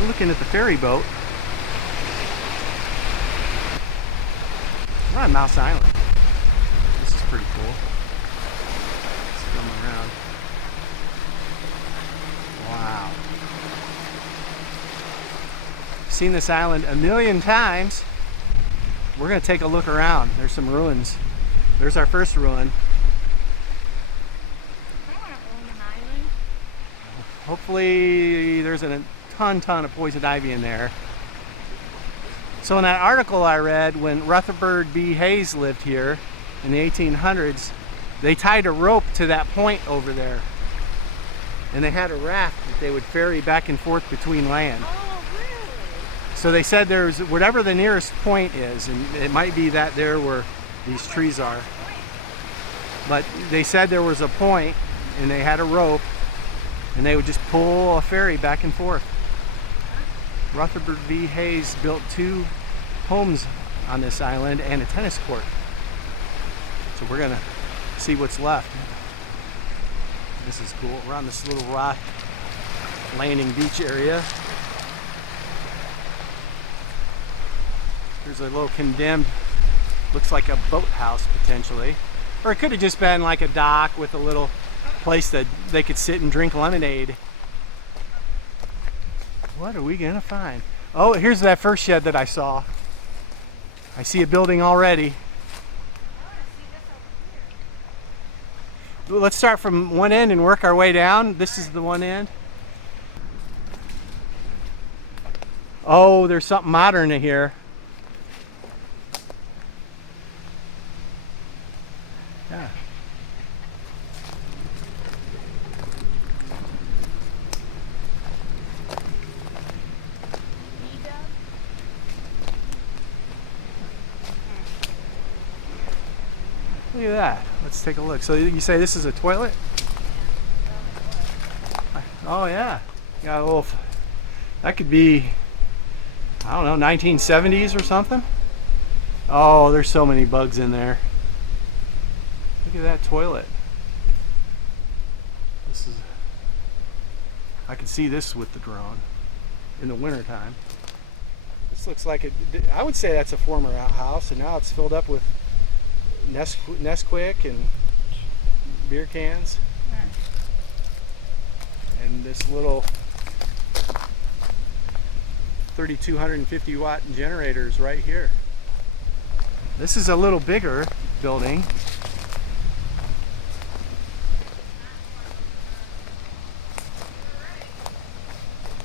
We're looking at the ferry boat. We're on Mouse Island. This is pretty cool. Let's come around. Wow. Seen this island a million times. We're going to take a look around. There's some ruins. There's our first ruin. I want to own an island. Hopefully there's a ton of poison ivy in there. So in that article I read, when Rutherford B lived here in the 1800s, they tied a rope to that point over there. And they had a raft that they would ferry back and forth between land. Oh, really? So they said there's whatever the nearest point is, and it might be that there where these trees are. But they said there was a point and they had a rope and they would just pull a ferry back and forth. Rutherford B. Hayes built 2 homes on this island and a tennis court. So we're gonna see what's left. This is cool. We're on this little rock landing beach area. There's a little condemned, looks like a boathouse potentially. Or it could have just been like a dock with a little place that they could sit and drink lemonade. What are we gonna find? Oh, here's that first shed that I saw. I see a building already. Let's start from one end and work our way down. This is the one end. Oh, there's something modern in here. Yeah. Look at that. Let's take a look. So you say this is a toilet? Oh yeah. Got a little, that could be, I don't know, 1970s or something. Oh, there's so many bugs in there. Look at that toilet. This is, I can see this with the drone in the wintertime. This looks like it, I would say that's a former outhouse, and now it's filled up with Nesquik and beer cans. And this little 3,250 watt generator is right here. This is a little bigger building.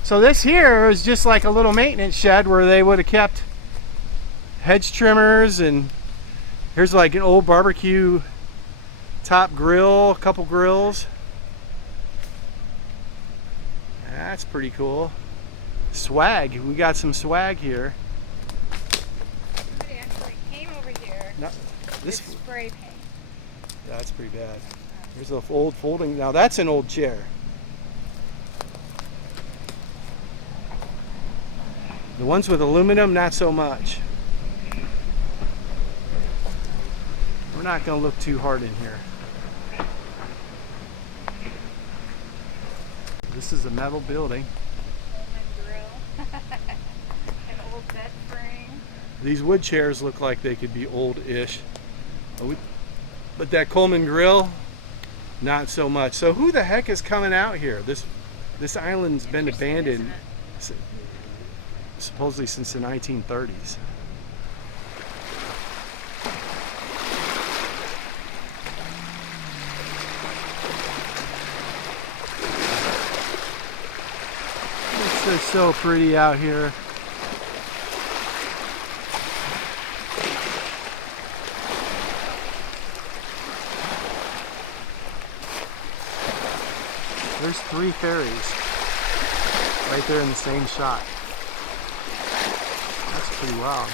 So this here is just like a little maintenance shed where they would have kept hedge trimmers, and here's like an old barbecue top grill, a couple grills. That's pretty cool. Swag, we got some swag here. Somebody actually came over here No, this with spray paint. Yeah, that's pretty bad. There's an old folding. Now that's an old chair. The ones with aluminum, not so much. We're not going to look too hard in here. This is a metal building. Grill. An old bed frame. These wood chairs look like they could be old-ish. But that Coleman grill, not so much. So who the heck is coming out here? This island's been abandoned supposedly since the 1930s. It's just so pretty out here. There's 3 ferries right there in the same shot. That's pretty wild.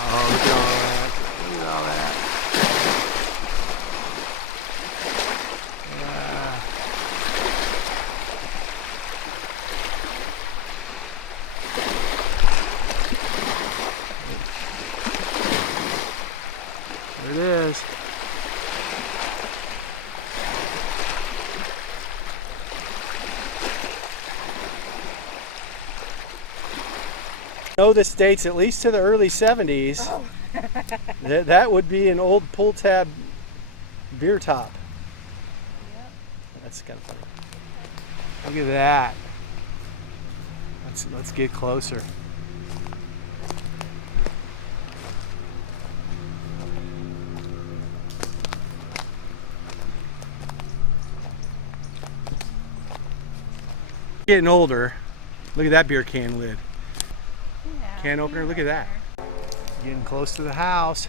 Oh, look at all that. Look at all that. Yeah. There it is. know this dates at least to the early 70s. Oh. That would be an old pull tab beer top. Yep. That's kind of funny. Look at that. Let's get closer. Getting older. Look at that beer can lid. Yeah, Can opener, look at that. Getting close to the house.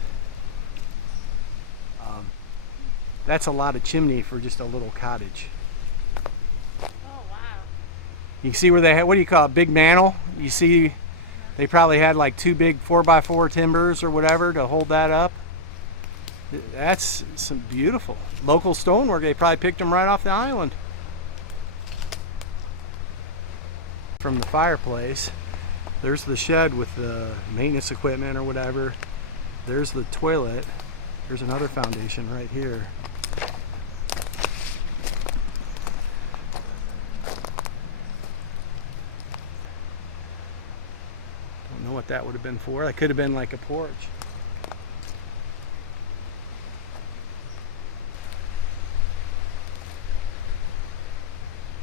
That's a lot of chimney for just a little cottage. Oh, wow. You can see where they had, what do you call it, big mantle? You see they probably had like 2 big 4x4 timbers or whatever to hold that up. That's some beautiful local stonework. They probably picked them right off the island. From the fireplace, there's the shed with the maintenance equipment or whatever. There's the toilet. There's another foundation right here. Don't know what that would have been for. That could have been like a porch.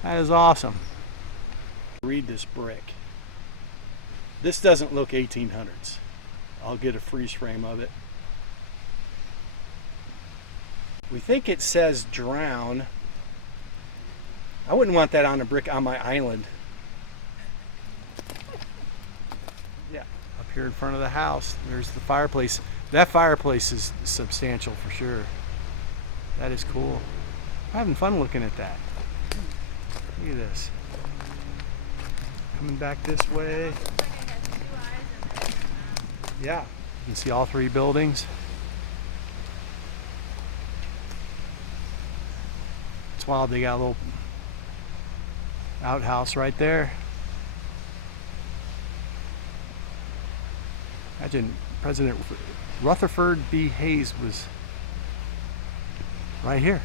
That is awesome. Read this brick. This doesn't look 1800s. I'll get a freeze frame of it. We think it says drown. I wouldn't want that on a brick on my island. Yeah, up here in front of the house, there's the fireplace. That fireplace is substantial for sure. That is cool. I'm having fun looking at that. Look at this. Coming back this way. Yeah, you can see all 3 buildings. It's wild, they got a little outhouse right there. Imagine President Rutherford B Hayes was right here.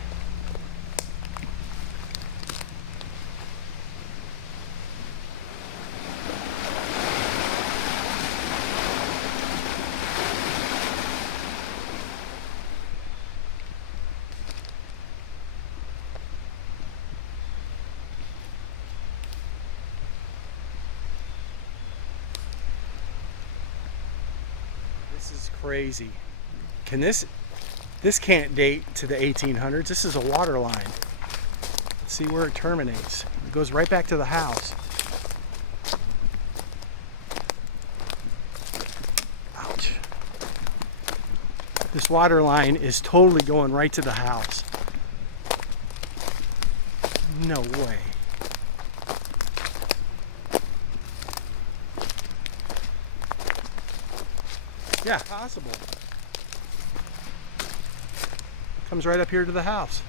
This is crazy. Can this can't date to the 1800s. This is a water line. Let's see where it terminates. It goes right back to the house. Ouch. This water line is totally going right to the house. No way. Yeah, possible. Comes right up here to the house.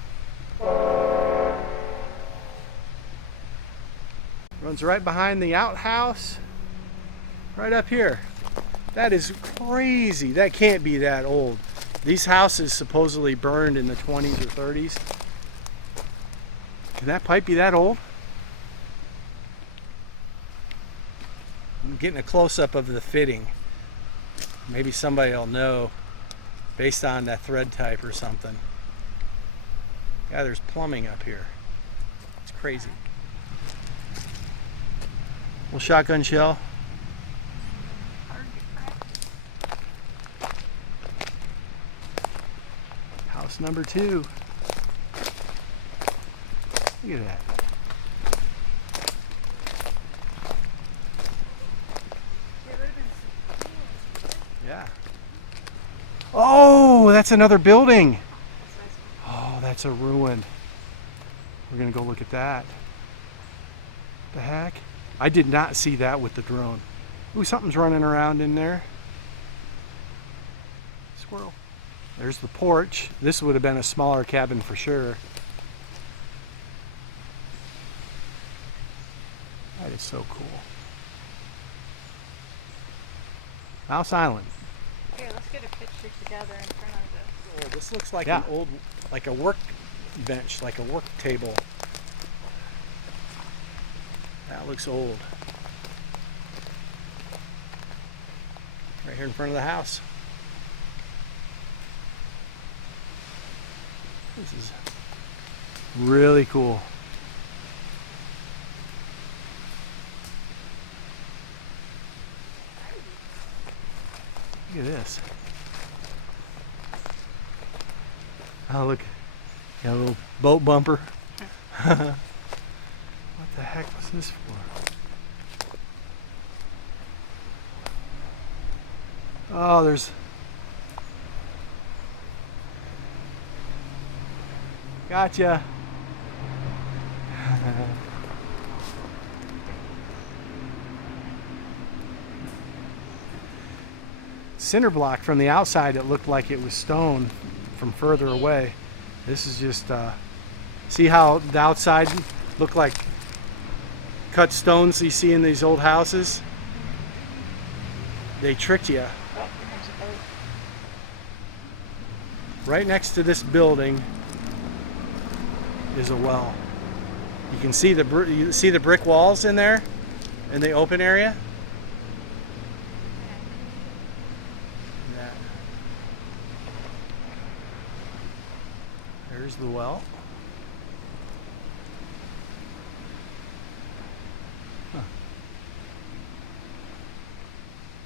Runs right behind the outhouse. Right up here. That is crazy. That can't be that old. These houses supposedly burned in the 20s or 30s. Can that pipe be that old? I'm getting a close-up of the fitting. Maybe somebody will know based on that thread type or something. Yeah, there's plumbing up here. It's crazy. Little shotgun shell. House number 2. Look at that. Yeah. Oh, that's another building. Oh, that's a ruin. We're gonna go look at that. The heck? I did not see that with the drone. Ooh, something's running around in there. Squirrel. There's the porch. This would have been a smaller cabin for sure. That is so cool. Mouse Island. Here, let's get a picture together in front of this. Oh, this looks like an old, like a work bench, like a work table. That looks old. right here in front of the house. This is really cool. Look at this. Oh, look. Got a little boat bumper. What the heck was this for? Oh, there's... Gotcha. Cinder block from the outside, it looked like it was stone from further away. This is just, see how the outside looked like cut stones you see in these old houses? They tricked you. Oh, here comes a boat. Right next to this building is a well. You can see the brick walls in there in the open area. Yeah. There's the well. Huh.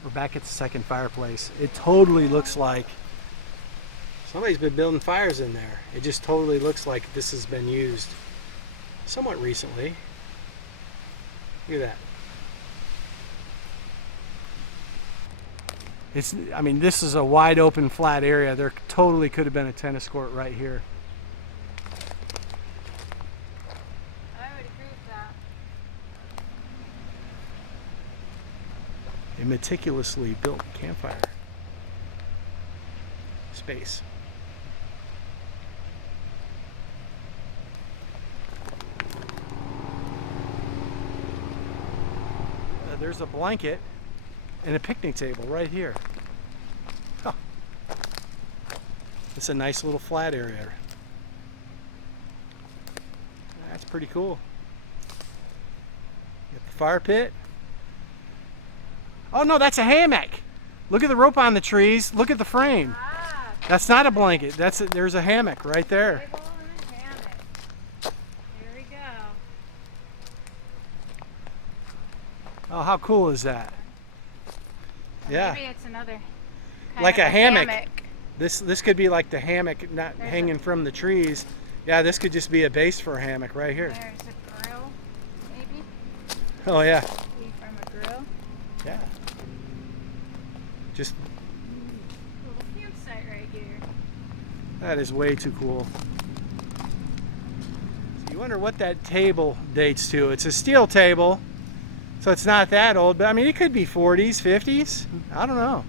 We're back at the second fireplace. It totally looks like somebody's been building fires in there. It just totally looks like this has been used somewhat recently. Look at that. I mean, this is a wide open flat area. There totally could have been a tennis court right here. I would agree with that. A meticulously built campfire space. There's a blanket and a picnic table right here. Huh. It's a nice little flat area. That's pretty cool. Got the fire pit. Oh no, that's a hammock. Look at the rope on the trees. Look at the frame. Ah, That's not a blanket. There's a hammock right there. table and a hammock. Here we go. Oh, how cool is that? Or Yeah. Maybe it's another kind Like of a hammock. This could be like the hammock, not There's hanging from the trees. Yeah, this could just be a base for a hammock right here. There's a grill, maybe. Oh yeah, Maybe from a grill. yeah. Just Little campsite right here. that is way too cool. So you wonder what that table dates to. It's a steel table, so it's not that old. But I mean, it could be 40s, 50s. I don't know.